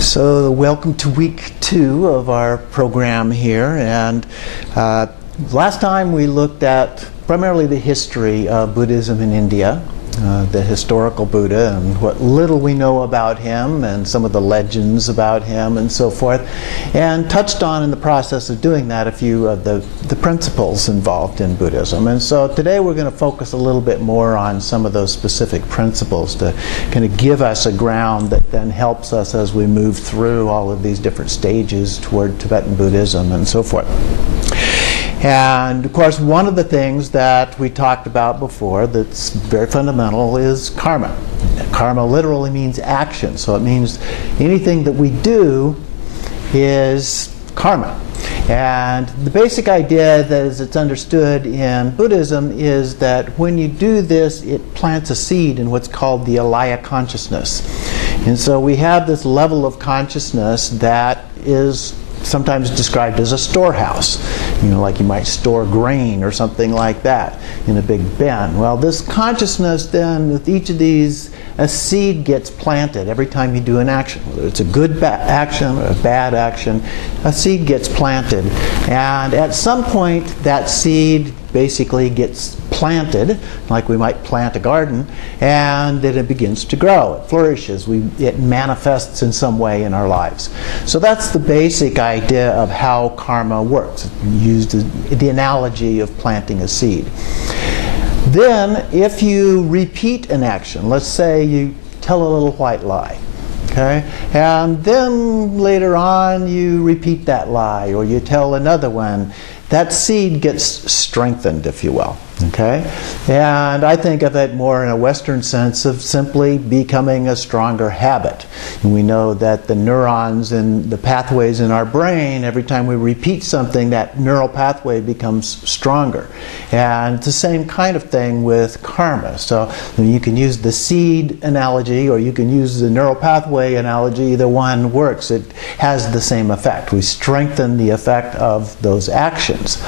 So welcome to week 2 of our program here, and last time we looked at primarily the history of Buddhism in India, the historical Buddha and what little we know about him and some of the legends about him and so forth, and touched on in the process of doing that a few of the principles involved in Buddhism. And so today we're going to focus a little bit more on some of those specific principles to kind of give us a ground that then helps us as we move through all of these different stages toward Tibetan Buddhism and so forth. And of course, one of the things that we talked about before that's very fundamental is karma. Karma literally means action, so it means anything that we do is karma. And the basic idea that as it's understood in Buddhism is that when you do this, it plants a seed in what's called the alaya consciousness. And so we have this level of consciousness that is sometimes described as a storehouse, like you might store grain or something like that in a big bin. Well, this consciousness then, with each of these, a seed gets planted every time you do an action. Whether it's a good action or a bad action, a seed gets planted. And at some point, that seed basically gets planted, like we might plant a garden, and then it begins to grow. It flourishes. It manifests in some way in our lives. So that's the basic idea of how karma works. Used the analogy of planting a seed. Then, if you repeat an action, let's say you tell a little white lie, okay? And then later on you repeat that lie, or you tell another one, that seed gets strengthened, if you will. Okay? And I think of it more in a Western sense of simply becoming a stronger habit. And we know that the neurons and the pathways in our brain, every time we repeat something, that neural pathway becomes stronger. And it's the same kind of thing with karma. So you can use the seed analogy or you can use the neural pathway analogy. Either one works. It has the same effect. We strengthen the effect of those actions.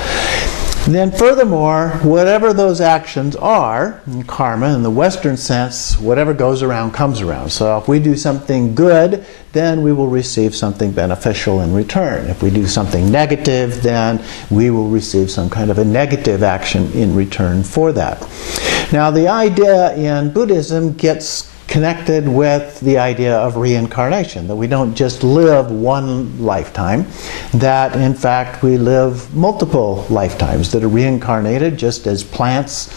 And then furthermore, whatever those actions are, in karma, in the Western sense, whatever goes around comes around. So if we do something good, then we will receive something beneficial in return. If we do something negative, then we will receive some kind of a negative action in return for that. Now, the idea in Buddhism gets connected with the idea of reincarnation, that we don't just live one lifetime, that in fact we live multiple lifetimes that are reincarnated, just as plants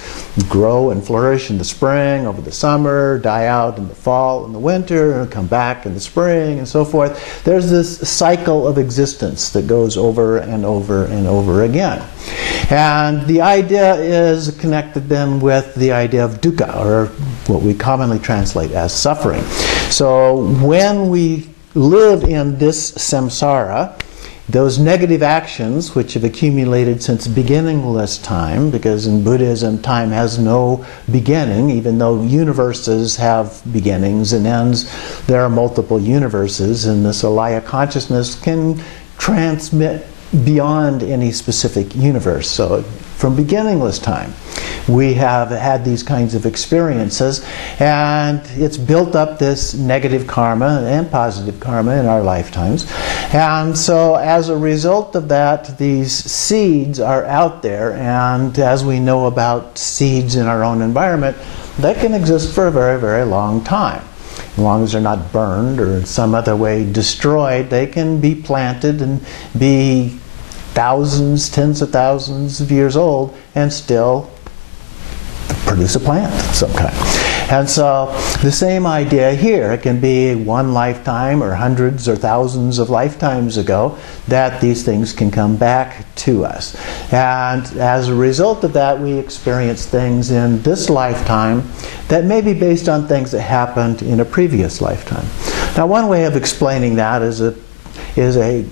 grow and flourish in the spring, over the summer, die out in the fall and the winter, and come back in the spring, and so forth. There's this cycle of existence that goes over and over and over again. And the idea is connected then with the idea of dukkha, or what we commonly translate as suffering. So when we live in this samsara, those negative actions which have accumulated since beginningless time, because in Buddhism time has no beginning, even though universes have beginnings and ends, there are multiple universes, and this alaya consciousness can transmit beyond any specific universe. So from beginningless time, we have had these kinds of experiences, and it's built up this negative karma and positive karma in our lifetimes. And so as a result of that, these seeds are out there, and as we know about seeds in our own environment, they can exist for a very, very long time. As long as they're not burned or in some other way destroyed, they can be planted and be thousands, tens of thousands of years old and still produce a plant of some kind. And so the same idea here. It can be one lifetime or hundreds or thousands of lifetimes ago that these things can come back to us. And as a result of that, we experience things in this lifetime that may be based on things that happened in a previous lifetime. Now, one way of explaining that is a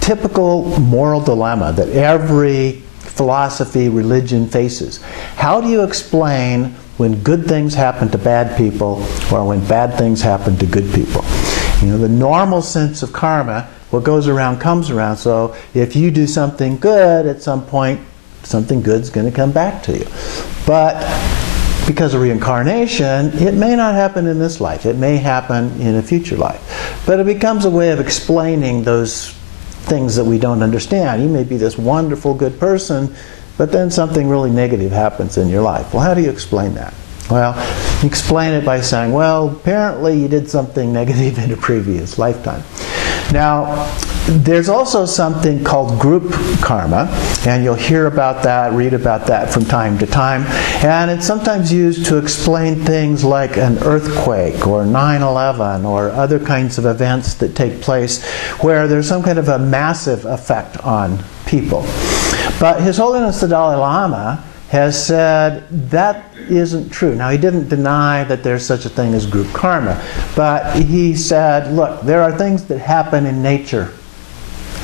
typical moral dilemma that every philosophy, religion faces. How do you explain when good things happen to bad people or when bad things happen to good people? The normal sense of karma, what goes around comes around. So if you do something good, at some point something good's going to come back to you. But because of reincarnation, it may not happen in this life. It may happen in a future life. But it becomes a way of explaining those things that we don't understand. You may be this wonderful, good person, but then something really negative happens in your life. Well, how do you explain that? Well, you explain it by saying, well, apparently you did something negative in a previous lifetime. Now, there's also something called group karma, and you'll hear about that, read about that from time to time. And it's sometimes used to explain things like an earthquake or 9/11 or other kinds of events that take place where there's some kind of a massive effect on people. But His Holiness the Dalai Lama has said that isn't true. Now, he didn't deny that there's such a thing as group karma, but he said, look, there are things that happen in nature,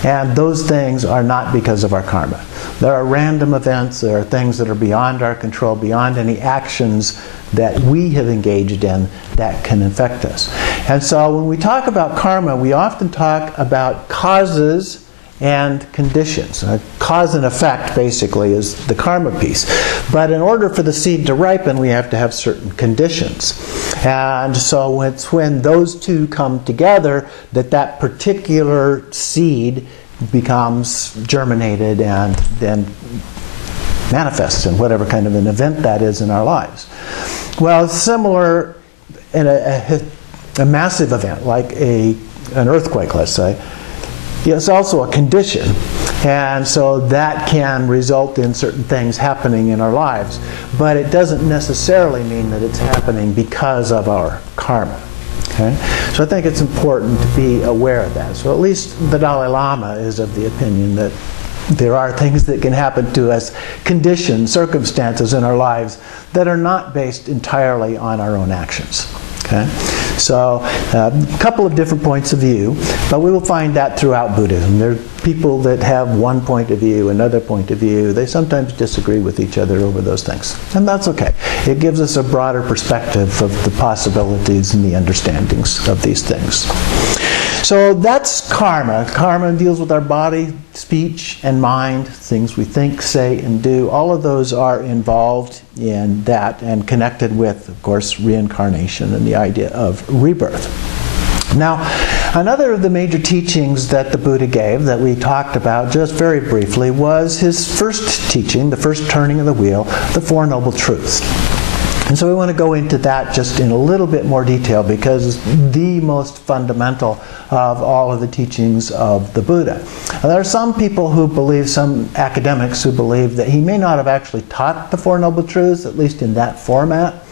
and those things are not because of our karma. There are random events, there are things that are beyond our control, beyond any actions that we have engaged in that can affect us. And so when we talk about karma, we often talk about causes and conditions. Cause and effect, basically, is the karma piece. But in order for the seed to ripen, we have to have certain conditions. And so it's when those two come together that that particular seed becomes germinated and then manifests in whatever kind of an event that is in our lives. Well, similar in a massive event, like an earthquake, let's say, it's also a condition, and so that can result in certain things happening in our lives, but it doesn't necessarily mean that it's happening because of our karma. Okay? So I think it's important to be aware of that. So at least the Dalai Lama is of the opinion that there are things that can happen to us, conditions, circumstances in our lives that are not based entirely on our own actions. Okay? So a couple of different points of view, but we will find that throughout Buddhism. There are people that have one point of view, another point of view. They sometimes disagree with each other over those things. And that's okay. It gives us a broader perspective of the possibilities and the understandings of these things. So that's karma. Karma deals with our body, speech, and mind, things we think, say, and do. All of those are involved in that and connected with, of course, reincarnation and the idea of rebirth. Now, another of the major teachings that the Buddha gave that we talked about just very briefly was his first teaching, the first turning of the wheel, the Four Noble Truths. And so we want to go into that just in a little bit more detail because it's the most fundamental of all of the teachings of the Buddha. Now, there are some people who believe, some academics who believe that he may not have actually taught the Four Noble Truths, at least in that format,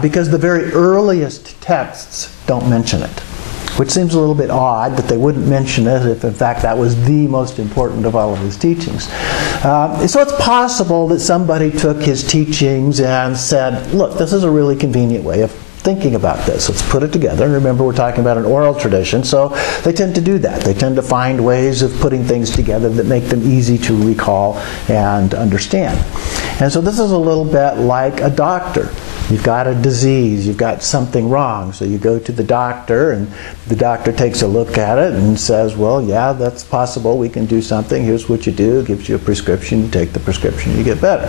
because the very earliest texts don't mention it. Which seems a little bit odd that they wouldn't mention it if in fact that was the most important of all of his teachings. So it's possible that somebody took his teachings and said, look, this is a really convenient way of thinking about this. Let's put it together. And remember, we're talking about an oral tradition, so they tend to do that. They tend to find ways of putting things together that make them easy to recall and understand. And so this is a little bit like a doctor. You've got a disease, you've got something wrong, so you go to the doctor and the doctor takes a look at it and says, well, yeah, that's possible, we can do something, here's what you do, gives you a prescription, you take the prescription, you get better.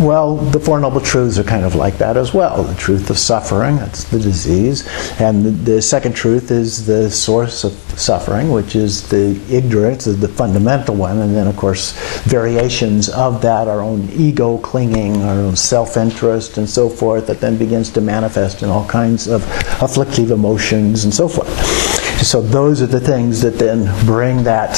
Well, the Four Noble Truths are kind of like that as well. The truth of suffering, that's the disease, and the second truth is the source of suffering, which is the ignorance, is the fundamental one, and then of course variations of that, our own ego clinging, our own self-interest and so forth, that then begins to manifest in all kinds of afflictive emotions and so forth. So those are the things that then bring that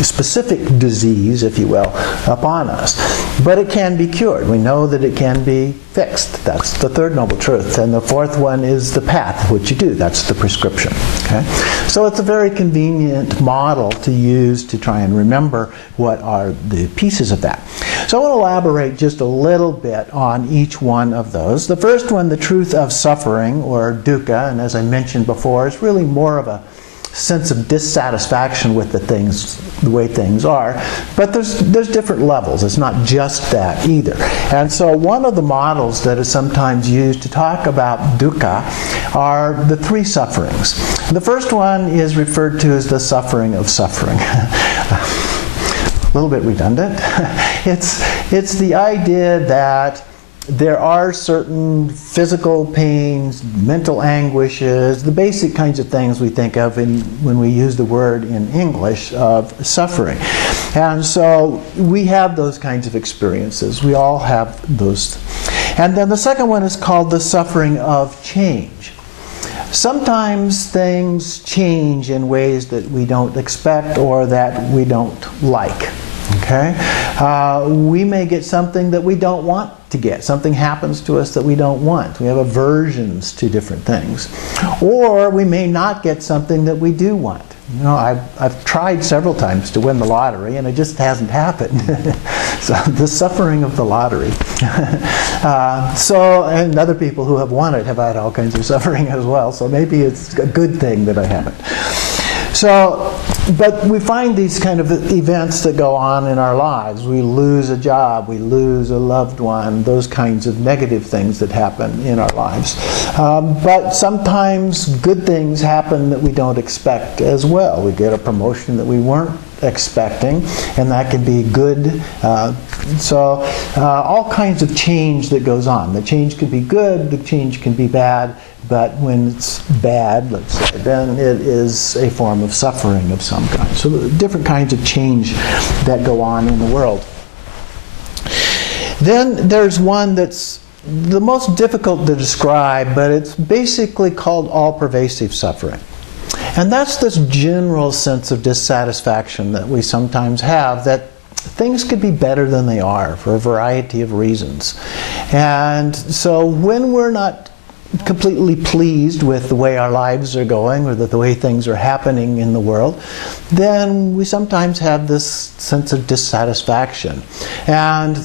specific disease, if you will, upon us. But it can be cured. We know that it can be fixed. That's the third noble truth. And the fourth one is the path, which you do. That's the prescription. Okay? So it's a very convenient model to use to try and remember what are the pieces of that. So I want to elaborate just a little bit on each one of those. The first one, the truth of suffering, or dukkha, and as I mentioned before, is really more of a sense of dissatisfaction with the way things are, but there's different levels. It's not just that either. And so one of the models that is sometimes used to talk about dukkha are the three sufferings. The first one is referred to as the suffering of suffering. A little bit redundant. It's the idea that there are certain physical pains, mental anguishes, the basic kinds of things we think of when we use the word in English of suffering. And so we have those kinds of experiences. We all have those. And then the second one is called the suffering of change. Sometimes things change in ways that we don't expect or that we don't like. Okay? We may get something that we don't want to get. Something happens to us that we don't want. We have aversions to different things. Or we may not get something that we do want. You know, I've tried several times to win the lottery, and it just hasn't happened. So the suffering of the lottery. And other people who have won it have had all kinds of suffering as well. So maybe it's a good thing that I haven't. So, but we find these kind of events that go on in our lives. We lose a job, we lose a loved one, those kinds of negative things that happen in our lives. But sometimes good things happen that we don't expect as well. We get a promotion that we weren't expecting, and that can be good. All kinds of change that goes on. The change can be good, the change can be bad, but when it's bad, let's say, then it is a form of suffering of some kind. So different kinds of change that go on in the world. Then there's one that's the most difficult to describe, but it's basically called all-pervasive suffering. And that's this general sense of dissatisfaction that we sometimes have, that things could be better than they are for a variety of reasons. And so when we're not completely pleased with the way our lives are going or the way things are happening in the world, then we sometimes have this sense of dissatisfaction. And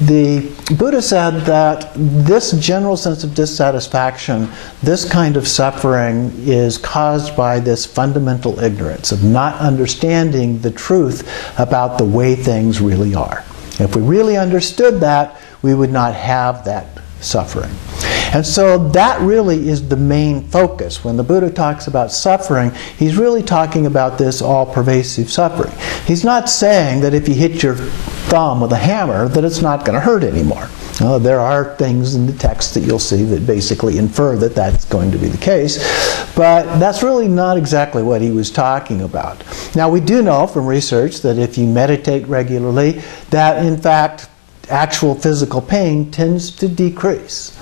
the Buddha said that this general sense of dissatisfaction, this kind of suffering, is caused by this fundamental ignorance of not understanding the truth about the way things really are. If we really understood that, we would not have that suffering. And so that really is the main focus. When the Buddha talks about suffering, he's really talking about this all-pervasive suffering. He's not saying that if you hit your thumb with a hammer that it's not going to hurt anymore. There are things in the text that you'll see that basically infer that that's going to be the case, but that's really not exactly what he was talking about. Now, we do know from research that if you meditate regularly, that in fact actual physical pain tends to decrease.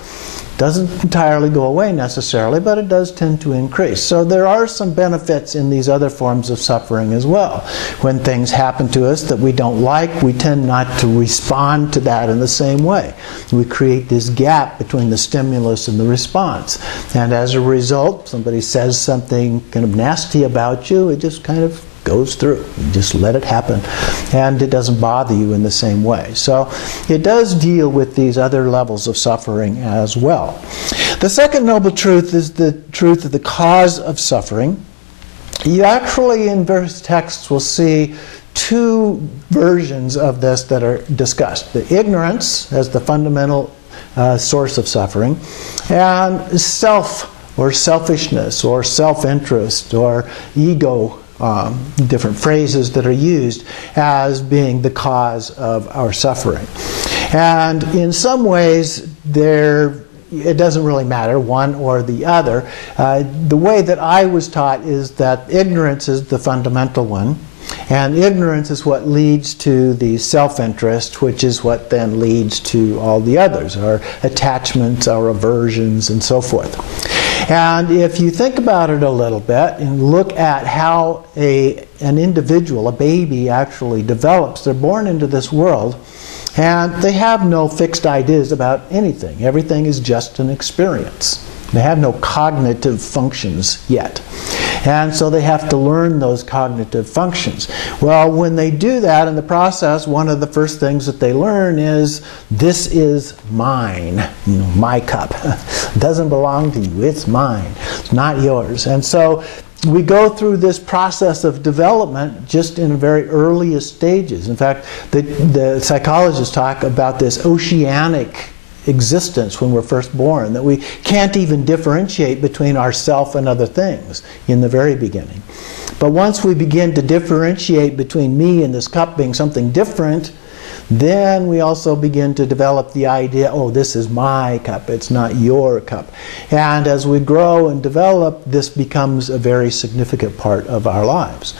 Doesn't entirely go away necessarily, but it does tend to increase. So there are some benefits in these other forms of suffering as well. When things happen to us that we don't like, we tend not to respond to that in the same way. We create this gap between the stimulus and the response. And as a result, somebody says something kind of nasty about you, it just kind of goes through. You just let it happen, and it doesn't bother you in the same way. So it does deal with these other levels of suffering as well. The second noble truth is the truth of the cause of suffering. You actually in various texts will see two versions of this that are discussed. The ignorance as the fundamental source of suffering, and self or selfishness or self-interest or ego, different phrases that are used as being the cause of our suffering. And in some ways, it doesn't really matter, one or the other. The way that I was taught is that ignorance is the fundamental one, and ignorance is what leads to the self-interest, which is what then leads to all the others, our attachments, our aversions, and so forth. And if you think about it a little bit and look at how an individual, a baby, actually develops, they're born into this world, and they have no fixed ideas about anything. Everything is just an experience. They have no cognitive functions yet. And so they have to learn those cognitive functions. Well, when they do that in the process, one of the first things that they learn is, this is mine. You know, my cup. It doesn't belong to you. It's mine. It's not yours. And so we go through this process of development just in very earliest stages. In fact, the psychologists talk about this oceanic existence when we're first born, that we can't even differentiate between ourself and other things in the very beginning. But once we begin to differentiate between me and this cup being something different, Then we also begin to develop the idea, oh, this is my cup, it's not your cup. And as we grow and develop, this becomes a very significant part of our lives.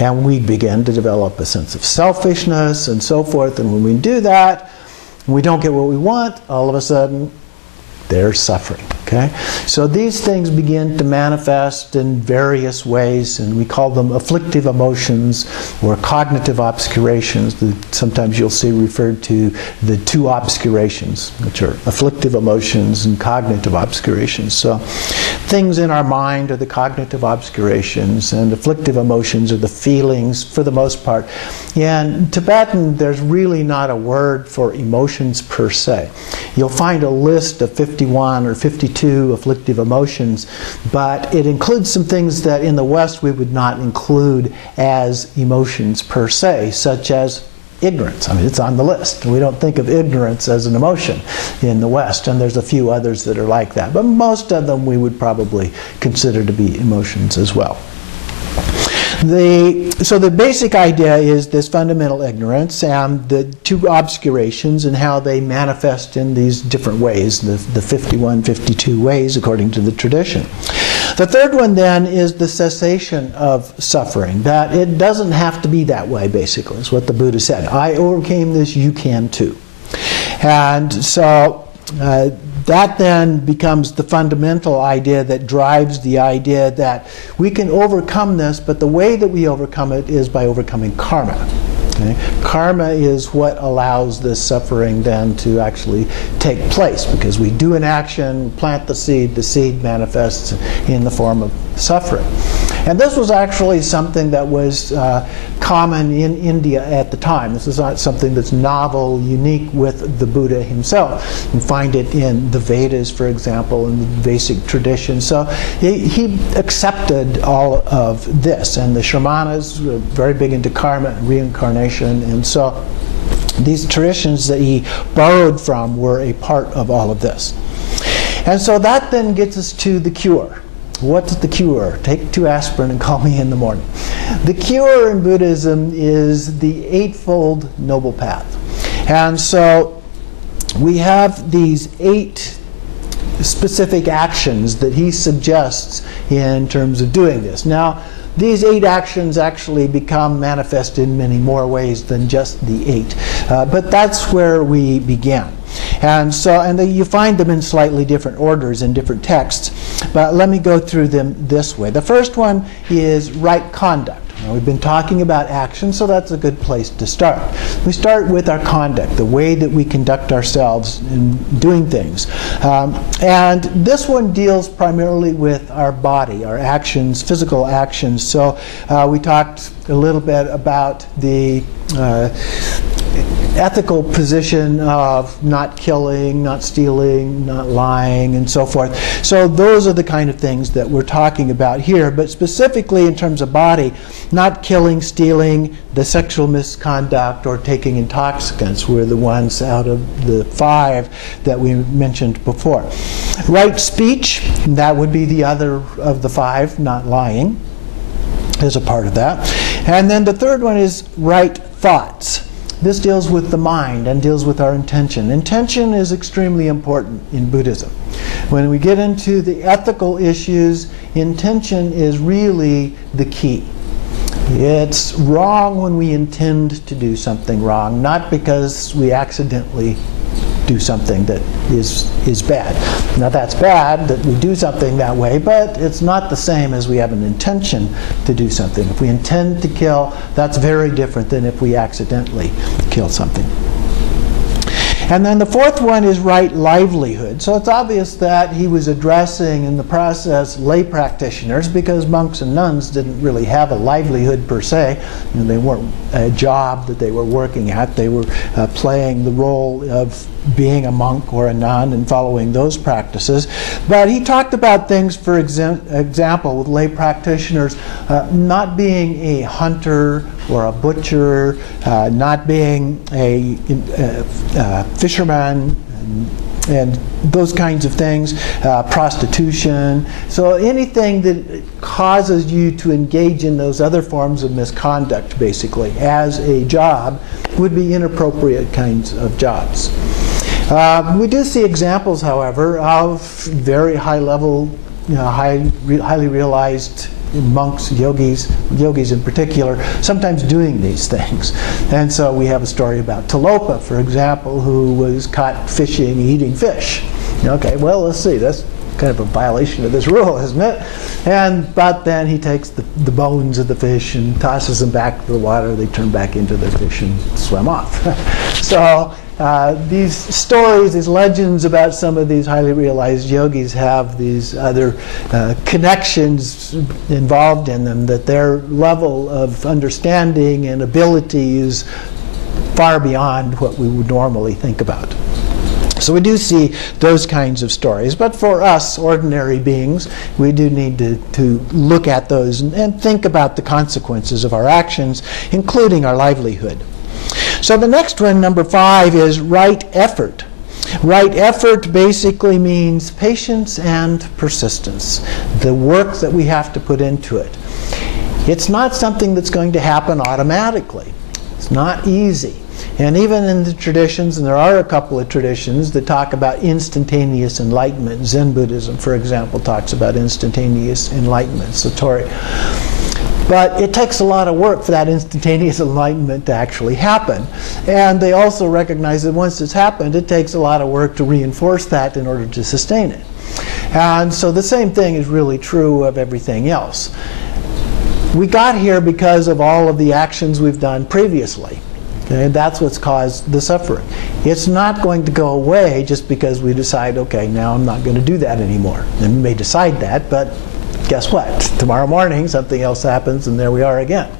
And we begin to develop a sense of selfishness and so forth. And when we do that, we don't get what we want, all of a sudden, there's suffering. Okay? So these things begin to manifest in various ways, and we call them afflictive emotions or cognitive obscurations. Sometimes you'll see referred to the two obscurations, which are afflictive emotions and cognitive obscurations. So things in our mind are the cognitive obscurations, and afflictive emotions are the feelings for the most part. In Tibetan, there's really not a word for emotions per se. You'll find a list of 51 or 52 afflictive emotions, but it includes some things that in the West we would not include as emotions per se, such as ignorance. I mean, it's on the list. We don't think of ignorance as an emotion in the West, and there's a few others that are like that. But most of them we would probably consider to be emotions as well. So the basic idea is this fundamental ignorance and the two obscurations and how they manifest in these different ways, the 51, 52 ways according to the tradition. The third one then is the cessation of suffering, that it doesn't have to be that way, basically, is what the Buddha said. I overcame this, you can too. And so that then becomes the fundamental idea that drives the idea that we can overcome this, but the way that we overcome it is by overcoming karma. Okay? Karma is what allows this suffering then to actually take place, because we do an action, plant the seed manifests in the form of suffering. And this was actually something that was common in India at the time. This is not something that's novel, unique with the Buddha himself. You find it in the Vedas, for example, in the Vedic tradition. So he accepted all of this. And the Shramanas were very big into karma and reincarnation. And so these traditions that he borrowed from were a part of all of this. And so that then gets us to the cure. What's the cure? Take 2 aspirin and call me in the morning. The cure in Buddhism is the Eightfold Noble Path. And so we have these 8 specific actions that he suggests in terms of doing this. Now, these 8 actions actually become manifest in many more ways than just the 8. But that's where we began. And you find them in slightly different orders in different texts. But let me go through them this way. The first one is right conduct. Now, we've been talking about action, so that's a good place to start. We start with our conduct, the way that we conduct ourselves in doing things. And this one deals primarily with our body, our actions, physical actions. So we talked a little bit about the ethical position of not killing, not stealing, not lying, and so forth. So those are the kind of things that we're talking about here. But specifically in terms of body, not killing, stealing, the sexual misconduct, or taking intoxicants were the ones out of the 5 that we mentioned before. Right speech, that would be the other of the 5, not lying, is a part of that. And then the third one is right thoughts. This deals with the mind and deals with our intention. Intention is extremely important in Buddhism. When we get into the ethical issues, intention is really the key. It's wrong when we intend to do something wrong, not because we accidentally do something that is bad. Now that's bad that we do something that way, but it's not the same as we have an intention to do something. If we intend to kill, that's very different than if we accidentally kill something. And then the fourth one is right livelihood. So it's obvious that he was addressing in the process lay practitioners, because monks and nuns didn't really have a livelihood per se. You know, they weren't a job that they were working at. They were playing the role of being a monk or a nun and following those practices. But he talked about things, for example, with lay practitioners not being a hunter or a butcher, not being a fisherman, and those kinds of things, prostitution. So anything that causes you to engage in those other forms of misconduct, basically, as a job, would be inappropriate kinds of jobs. We do see examples, however, of very high-level, highly realized monks, yogis in particular, sometimes doing these things. And so we have a story about Tilopa, for example, who was caught fishing, eating fish. Okay, well, let's see, that's kind of a violation of this rule, isn't it? But then he takes the bones of the fish and tosses them back to the water. They turn back into their fish and swim off. So these stories, these legends about some of these highly realized yogis have these other connections involved in them, that their level of understanding and ability is far beyond what we would normally think about. So we do see those kinds of stories. But for us, ordinary beings, we do need to look at those and think about the consequences of our actions, including our livelihood. So the next one, number 5, is right effort. Right effort basically means patience and persistence, the work that we have to put into it. It's not something that's going to happen automatically. It's not easy. And even in the traditions, and there are a couple of traditions that talk about instantaneous enlightenment. Zen Buddhism, for example, talks about instantaneous enlightenment, satori. But it takes a lot of work for that instantaneous enlightenment to actually happen. And they also recognize that once it's happened, it takes a lot of work to reinforce that in order to sustain it. And so the same thing is really true of everything else. We got here because of all of the actions we've done previously. Okay, that's what's caused the suffering. It's not going to go away just because we decide, okay, now I'm not going to do that anymore. And we may decide that, but guess what? Tomorrow morning something else happens and there we are again.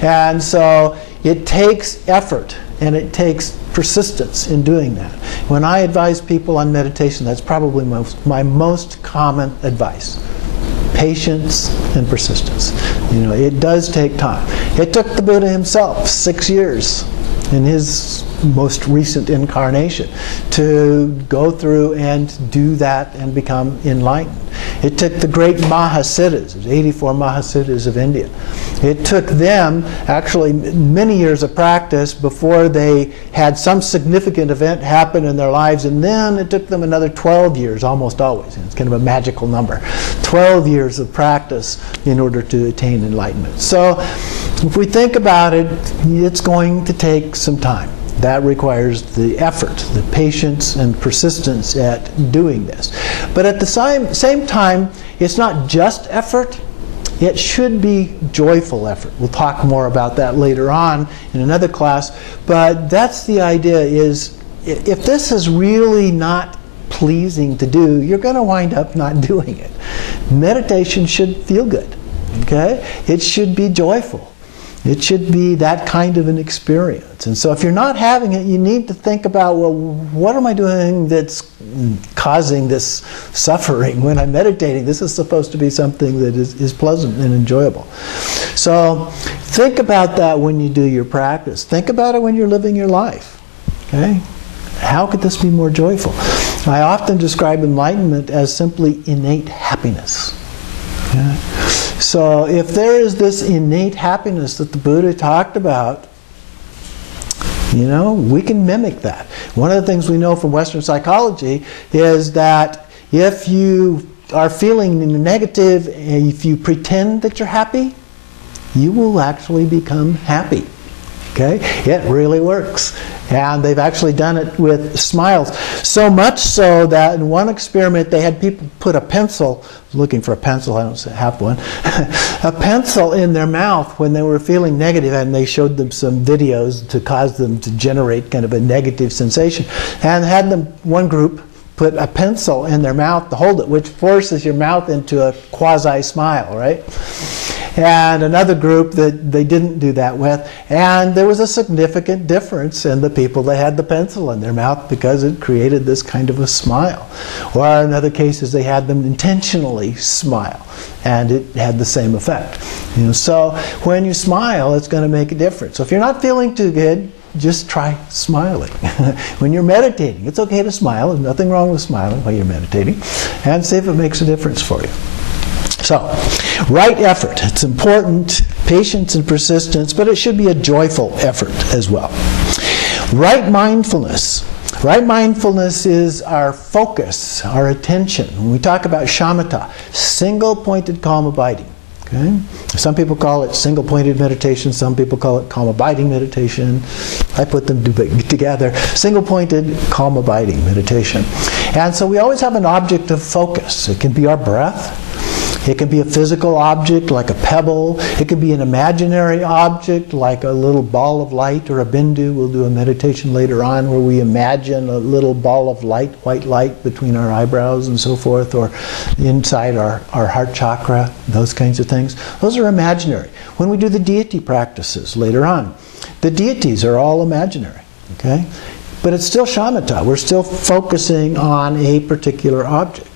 And so it takes effort and it takes persistence in doing that. When I advise people on meditation, that's probably my most common advice. Patience and persistence. It does take time. It took the Buddha himself 6 years in his most recent incarnation to go through and do that and become enlightened. It took the great Mahasiddhas, 84 Mahasiddhas of India. It took them actually many years of practice before they had some significant event happen in their lives, and then it took them another 12 years, almost always. It's kind of a magical number. 12 years of practice in order to attain enlightenment. So if we think about it, it's going to take some time. That requires the effort, the patience and persistence at doing this. But at the same time, it's not just effort. It should be joyful effort. We'll talk more about that later on in another class. But that's the idea, is if this is really not pleasing to do, you're going to wind up not doing it. Meditation should feel good. Okay? It should be joyful. It should be that kind of an experience. And so if you're not having it, you need to think about, well, what am I doing that's causing this suffering when I'm meditating? This is supposed to be something that is pleasant and enjoyable. So think about that when you do your practice. Think about it when you're living your life. Okay? How could this be more joyful? I often describe enlightenment as simply innate happiness. Okay? So if there is this innate happiness that the Buddha talked about, we can mimic that. One of the things we know from Western psychology is that if you are feeling negative, if you pretend that you're happy, you will actually become happy. Okay? It really works. And they've actually done it with smiles. So much so that in one experiment they had people put a pencil, looking for a pencil, I don't have one, a pencil in their mouth when they were feeling negative, and they showed them some videos to cause them to generate kind of a negative sensation. And had them, one group, put a pencil in their mouth to hold it, which forces your mouth into a quasi-smile, right? And another group that they didn't do that with, and there was a significant difference in the people that had the pencil in their mouth because it created this kind of a smile. Or in other cases they had them intentionally smile, and it had the same effect. So when you smile, it's going to make a difference. So if you're not feeling too good, just try smiling. When you're meditating, it's okay to smile. There's nothing wrong with smiling while you're meditating. And see if it makes a difference for you. So, right effort. It's important, patience and persistence, but it should be a joyful effort as well. Right mindfulness. Right mindfulness is our focus, our attention. When we talk about shamatha, single-pointed calm abiding. Okay? Some people call it single-pointed meditation. Some people call it calm abiding meditation. I put them together. Single-pointed calm abiding meditation. And so we always have an object of focus. It can be our breath. It can be a physical object like a pebble. It can be an imaginary object like a little ball of light or a bindu. We'll do a meditation later on where we imagine a little ball of light, white light between our eyebrows and so forth, or inside our heart chakra, those kinds of things. Those are imaginary. When we do the deity practices later on, the deities are all imaginary. Okay? But it's still shamatha. We're still focusing on a particular object.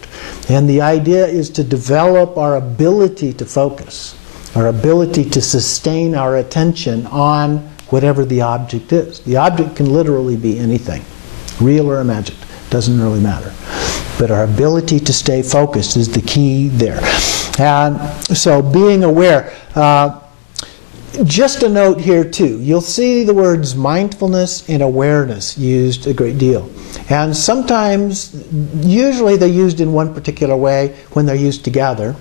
And the idea is to develop our ability to focus, our ability to sustain our attention on whatever the object is. The object can literally be anything, real or imagined. Doesn't really matter. But our ability to stay focused is the key there. And so being aware. Just a note here too. You'll see the words mindfulness and awareness used a great deal. And sometimes, usually they're used in one particular way when they're used together.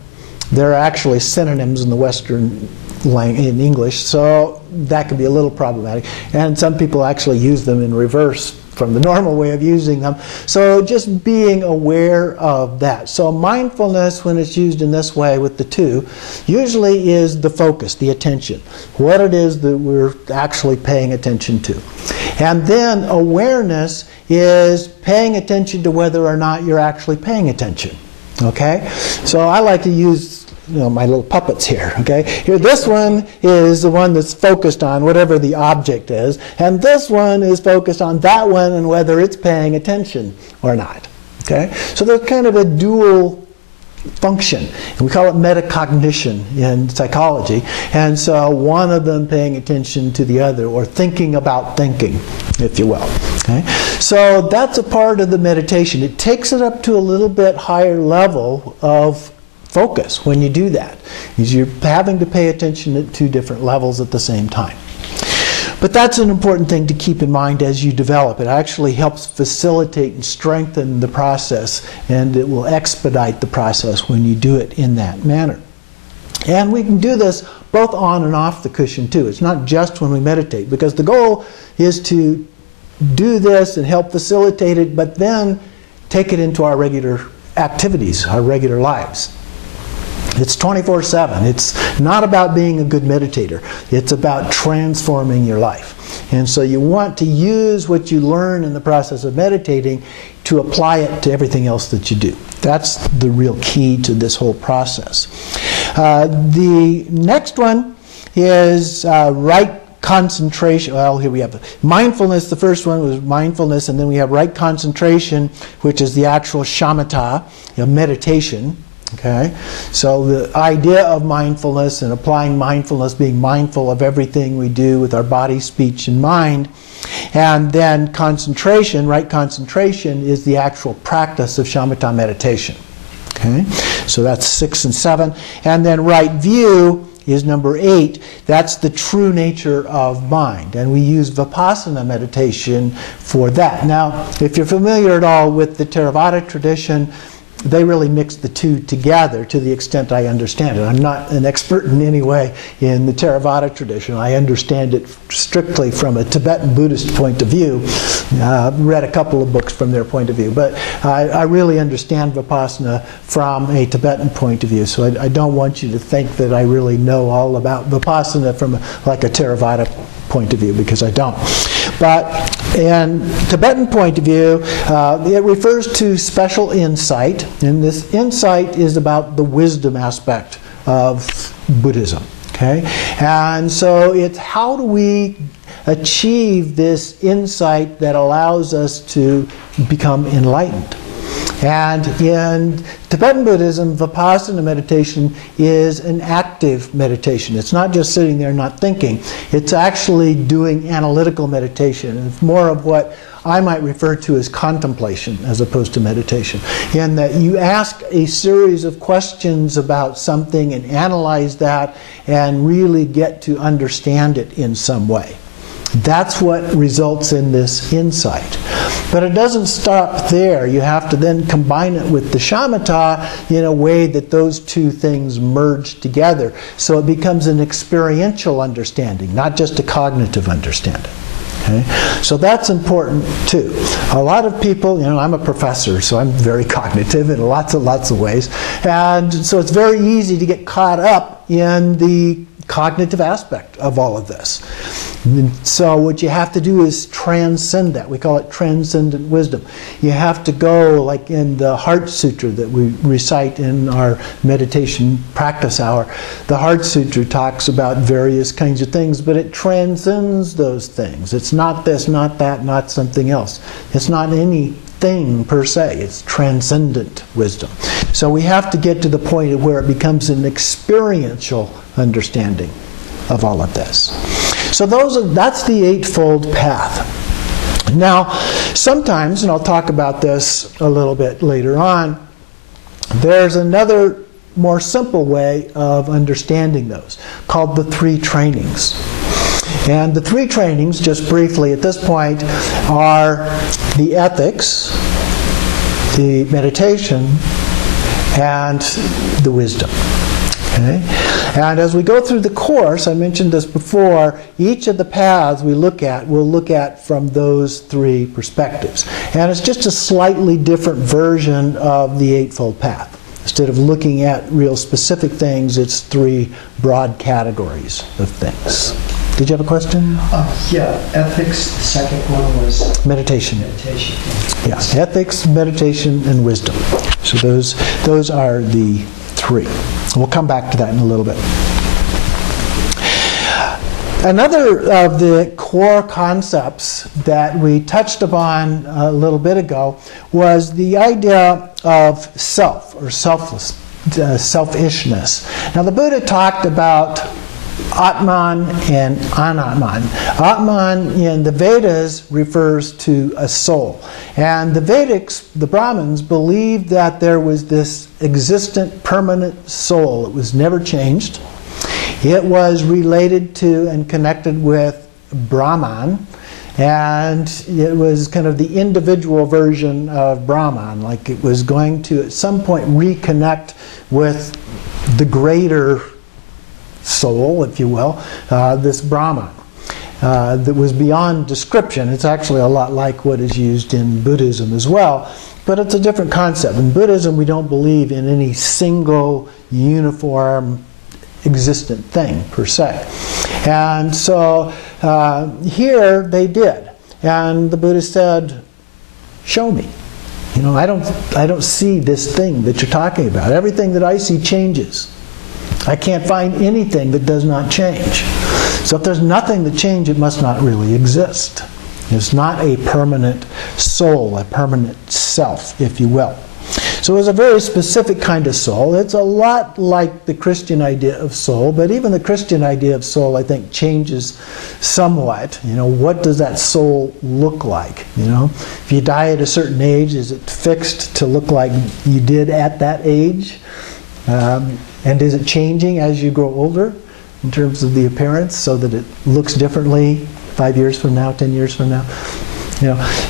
They're actually synonyms in the Western language, in English, so that can be a little problematic. And some people actually use them in reverse from the normal way of using them. So just being aware of that. So mindfulness, when it's used in this way with the two, usually is the focus, the attention. What it is that we're actually paying attention to. And then awareness is paying attention to whether or not you're actually paying attention. Okay? So I like to use my little puppets here, okay? Here, this one is the one that's focused on whatever the object is, and this one is focused on that one and whether it's paying attention or not, okay? So there's kind of a dual function. And we call it metacognition in psychology, and so one of them paying attention to the other, or thinking about thinking, if you will, okay? So that's a part of the meditation. It takes it up to a little bit higher level of focus when you do that, because you're having to pay attention at two different levels at the same time. But that's an important thing to keep in mind as you develop. It actually helps facilitate and strengthen the process, and it will expedite the process when you do it in that manner. And we can do this both on and off the cushion too. It's not just when we meditate, because the goal is to do this and help facilitate it, but then take it into our regular activities, our regular lives. It's 24/7. It's not about being a good meditator. It's about transforming your life. And so you want to use what you learn in the process of meditating to apply it to everything else that you do. That's the real key to this whole process. The next one is right concentration. Well, here we have mindfulness. The first one was mindfulness, and then we have right concentration, which is the actual shamatha, meditation. Okay, so the idea of mindfulness and applying mindfulness, being mindful of everything we do with our body, speech, and mind. And then concentration, right concentration, is the actual practice of shamatha meditation. Okay, so that's 6 and 7. And then right view is number 8. That's the true nature of mind. And we use vipassana meditation for that. Now, if you're familiar at all with the Theravada tradition, they really mix the two together to the extent I understand it. I'm not an expert in any way in the Theravada tradition. I understand it strictly from a Tibetan Buddhist point of view. I've read a couple of books from their point of view, but I really understand Vipassana from a Tibetan point of view. So I don't want you to think that I really know all about Vipassana from like a Theravada point of view, because I don't. But in Tibetan point of view, it refers to special insight, and this insight is about the wisdom aspect of Buddhism. Okay? And so it's how do we achieve this insight that allows us to become enlightened. And in Tibetan Buddhism, Vipassana meditation is an active meditation. It's not just sitting there not thinking. It's actually doing analytical meditation. It's more of what I might refer to as contemplation as opposed to meditation. In that you ask a series of questions about something and analyze that and really get to understand it in some way. That's what results in this insight. But it doesn't stop there. You have to then combine it with the shamatha in a way that those two things merge together. So it becomes an experiential understanding, not just a cognitive understanding. Okay? So that's important too. A lot of people, I'm a professor, so I'm very cognitive in lots of ways. And so it's very easy to get caught up in the cognitive aspect of all of this. So what you have to do is transcend that. We call it transcendent wisdom. You have to go, like in the Heart Sutra that we recite in our meditation practice hour. The Heart Sutra talks about various kinds of things, but it transcends those things. It's not this, not that, not something else. It's not anything per se. It's transcendent wisdom. So we have to get to the point where it becomes an experiential understanding of all of this. So that's the Eightfold Path. Now, sometimes, and I'll talk about this a little bit later on, there's another more simple way of understanding those, called the three trainings. And the three trainings, just briefly at this point, are the ethics, the meditation, and the wisdom. Okay? And as we go through the course, I mentioned this before, each of the paths we'll look at from those three perspectives. And it's just a slightly different version of the Eightfold Path. Instead of looking at real specific things, it's three broad categories of things. Did you have a question? Yeah, ethics. The second one was meditation. Meditation. Yeah, ethics, meditation, and wisdom. So those are the three. We'll come back to that in a little bit. Another of the core concepts that we touched upon a little bit ago was the idea of self, or selfishness. Now the Buddha talked about Atman and Anatman. Atman in the Vedas refers to a soul. And the Vedics, the Brahmins, believed that there was this existent, permanent soul. It was never changed. It was related to and connected with Brahman. And it was kind of the individual version of Brahman. Like it was going to, at some point, reconnect with the greater soul, if you will, this Brahman, that was beyond description. It's actually a lot like what is used in Buddhism as well, but it's a different concept. In Buddhism, we don't believe in any single, uniform, existent thing, per se. And so here they did. And the Buddha said, show me. I don't see this thing that you're talking about. Everything that I see changes. I can't find anything that does not change. So if there's nothing that changes, it must not really exist. It's not a permanent soul, a permanent self, if you will. So it's a very specific kind of soul. It's a lot like the Christian idea of soul, but even the Christian idea of soul, I think, changes somewhat. What does that soul look like? If you die at a certain age, is it fixed to look like you did at that age? And is it changing as you grow older in terms of the appearance so that it looks differently 5 years from now, 10 years from now?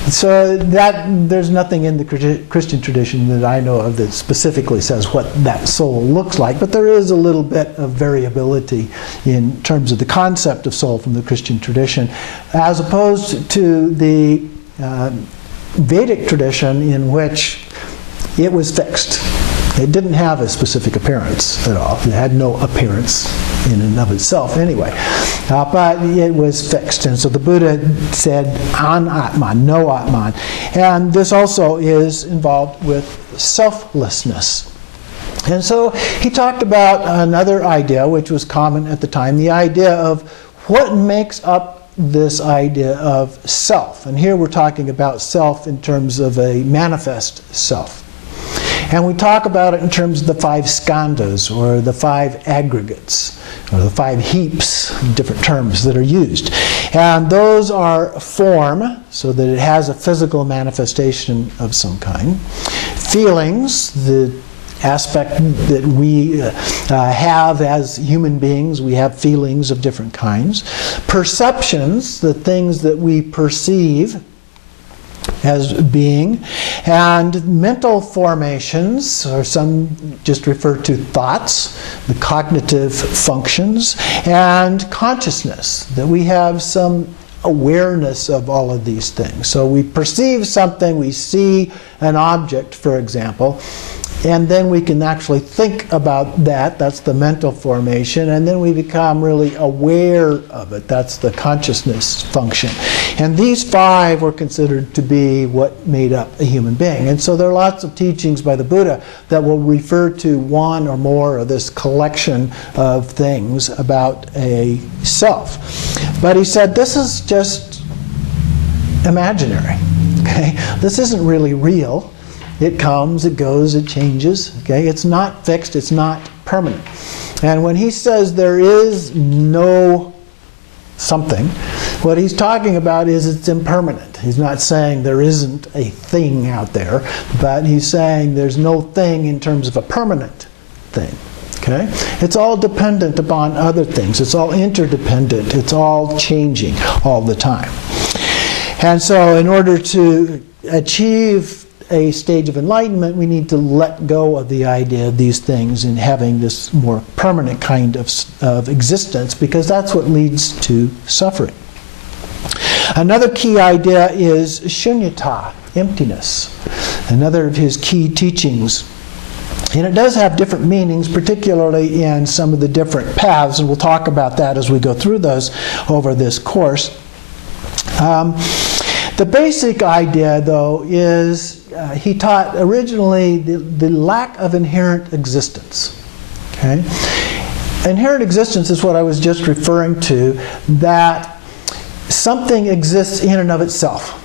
So that there's nothing in the Christian tradition that I know of that specifically says what that soul looks like, but there is a little bit of variability in terms of the concept of soul from the Christian tradition, as opposed to the Vedic tradition in which it was fixed. It didn't have a specific appearance at all. It had no appearance in and of itself anyway. But it was fixed. And so the Buddha said, an Atman, no Atman. And this also is involved with selflessness. And so he talked about another idea, which was common at the time, the idea of what makes up this idea of self. And here we're talking about self in terms of a manifest self. And we talk about it in terms of the 5 skandhas, or the 5 aggregates, or the 5 heaps, different terms that are used. And those are form, so that it has a physical manifestation of some kind. Feelings, the aspect that we have as human beings. We have feelings of different kinds. Perceptions, the things that we perceive as being. And mental formations, or some just refer to thoughts, the cognitive functions. And consciousness, that we have some awareness of all of these things. So we perceive something, we see an object, for example, and then we can actually think about that. That's the mental formation. And then we become really aware of it. That's the consciousness function. And these 5 were considered to be what made up a human being. And so there are lots of teachings by the Buddha that will refer to one or more of this collection of things about a self. But he said, this is just imaginary. Okay? This isn't really real. It comes, it goes, it changes. Okay? It's not fixed, it's not permanent. And when he says there is no something, what he's talking about is it's impermanent. He's not saying there isn't a thing out there, but he's saying there's no thing in terms of a permanent thing. Okay? It's all dependent upon other things. It's all interdependent. It's all changing all the time. And so in order to achieve a stage of enlightenment, we need to let go of the idea of these things and having this more permanent kind of existence, because that's what leads to suffering. Another key idea is shunyata, emptiness. Another of his key teachings. And it does have different meanings, particularly in some of the different paths, and we'll talk about that as we go through those over this course. The basic idea, though, is he taught originally the lack of inherent existence. Okay? Inherent existence is what I was just referring to, that something exists in and of itself.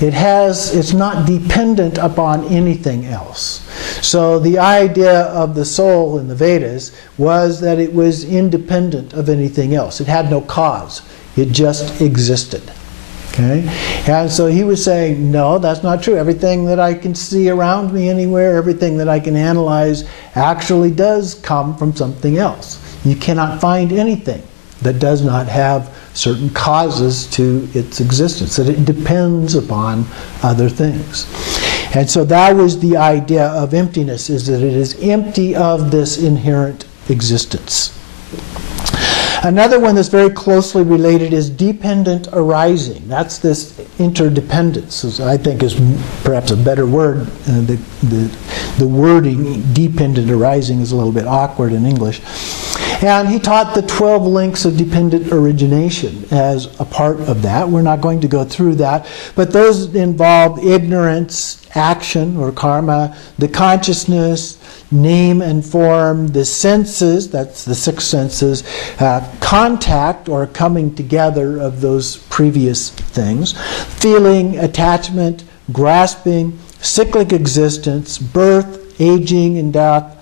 It's not dependent upon anything else. So the idea of the soul in the Vedas was that it was independent of anything else. It had no cause. It just existed. Okay? And so he was saying, no, that's not true. Everything that I can see around me anywhere, everything that I can analyze actually does come from something else. You cannot find anything that does not have certain causes to its existence, that it depends upon other things. And so that was the idea of emptiness, is that it is empty of this inherent existence. Another one that's very closely related is dependent arising. That's this interdependence, which I think is perhaps a better word. The wording dependent arising is a little bit awkward in English. And he taught the 12 links of dependent origination as a part of that. We're not going to go through that, but those involve ignorance, action or karma, the consciousness, name and form, the senses, that's the 6 senses, contact or coming together of those previous things, feeling, attachment, grasping, cyclic existence, birth, aging, and death.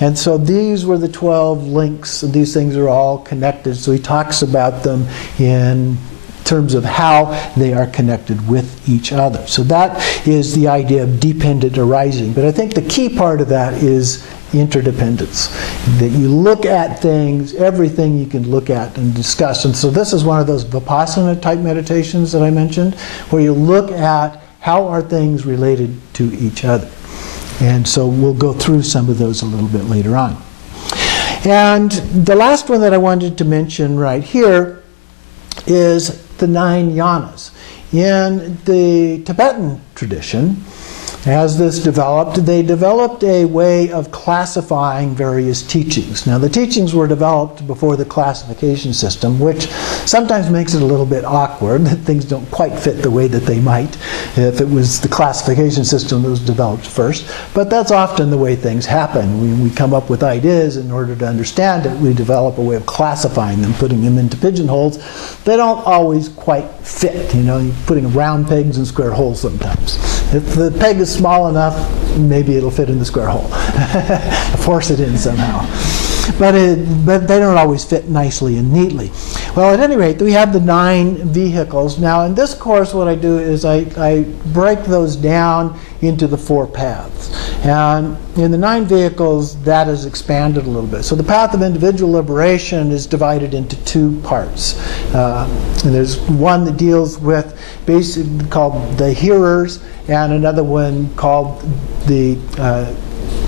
And so these were the 12 links, and these things are all connected. So he talks about them in terms of how they are connected with each other. So that is the idea of dependent arising. But I think the key part of that is interdependence. That you look at things, everything you can look at and discuss. And so this is one of those Vipassana type meditations that I mentioned, where you look at how are things related to each other. And so we'll go through some of those a little bit later on. And the last one that I wanted to mention right here is the 9 yanas. In the Tibetan tradition, as this developed, they developed a way of classifying various teachings. Now, the teachings were developed before the classification system, which sometimes makes it a little bit awkward, that things don't quite fit the way that they might if it was the classification system that was developed first. But that's often the way things happen. When we come up with ideas, in order to understand it, we develop a way of classifying them, putting them into pigeonholes. They don't always quite fit. You know, you're putting round pegs in square holes sometimes. If the peg is small enough, maybe it'll fit in the square hole. Force it in somehow. But they don't always fit nicely and neatly. Well, at any rate, we have the 9 vehicles. Now, in this course, what I do is I break those down into the 4 paths. And in the 9 vehicles, that is expanded a little bit. So the path of individual liberation is divided into 2 parts. And there's one that deals with, basically called the hearers, and another one called the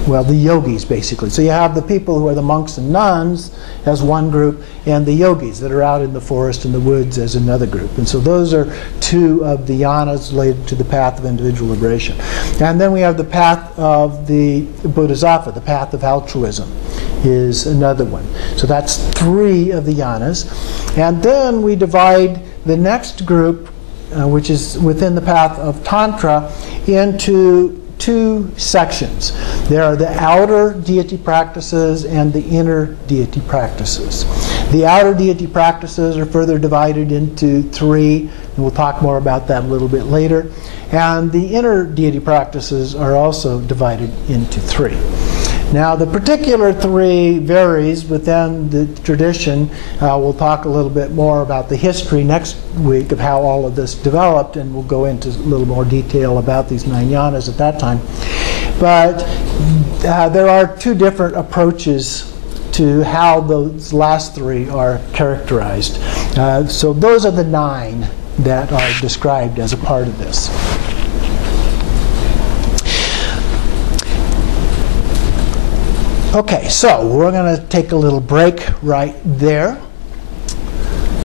yogis, basically. So you have the people who are the monks and nuns as one group, and the yogis that are out in the forest and the woods as another group. And so those are 2 of the yanas related to the path of individual liberation. And then we have the path of the bodhisattva, the path of altruism is another one. So that's 3 of the yanas. And then we divide the next group, which is within the path of tantra, into 2 sections. There are the outer deity practices and the inner deity practices. The outer deity practices are further divided into 3, and we'll talk more about that a little bit later. And the inner deity practices are also divided into 3. Now, the particular 3 varies within the tradition. We'll talk a little bit more about the history next week of how all of this developed, and we'll go into a little more detail about these 9 yanas at that time. But there are 2 different approaches to how those last 3 are characterized. So those are the 9 that are described as a part of this. Okay, so we're going to take a little break right there.